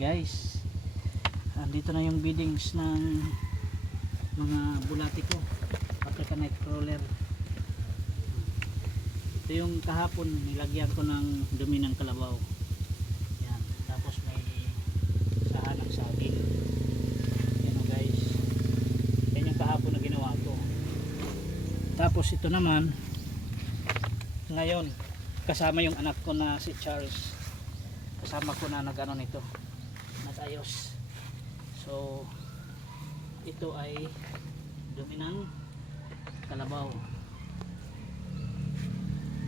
Guys, andito na yung biddings ng mga bulati ko, African night crawler. Ito yung kahapon nilagyan ko ng dumi ng kalabaw. Yan, tapos may sahan ng saging. Yan o guys, yan yung kahapon na ginawa ko. Tapos ito naman ngayon kasama yung anak ko na si Charles, kasama ko na nag-ano nito, nag-ayos. So ito ay dumi ng kalabaw,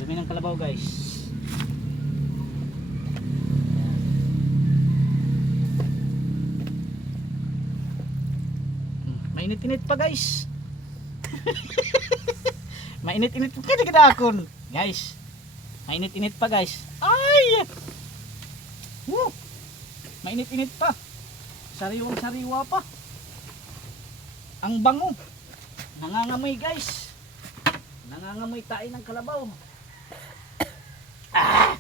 dumi ng kalabaw guys. Mainit-init pa guys. Mainit-init pa kada kadakon guys, mainit-init pa guys. Ay, woo! Mainit-init pa, sariwang sariwa pa, ang bango, nangangamoy guys, nangangamoy tayo ng kalabaw. Ah!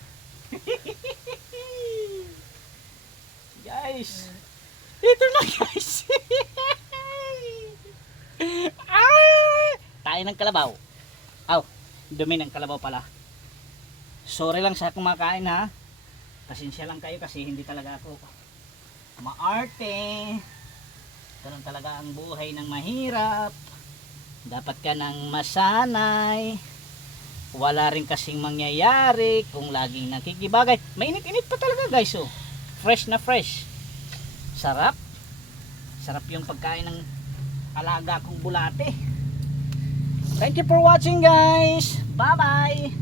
Guys, ito na guys. Ah! Tayo ng kalabaw. Aw, dumi ng kalabaw pala. Sorry lang sa kumakain ha, pasensya lang kayo kasi hindi talaga ako maarte. Ganun talaga ang buhay ng mahirap, dapat ka nang masanay. Wala rin kasing mangyayari kung laging nakikibagay. Mainit-init pa talaga guys, oh. Fresh na fresh, sarap, sarap yung pagkain ng alaga kong bulate. Thank you for watching guys, bye bye.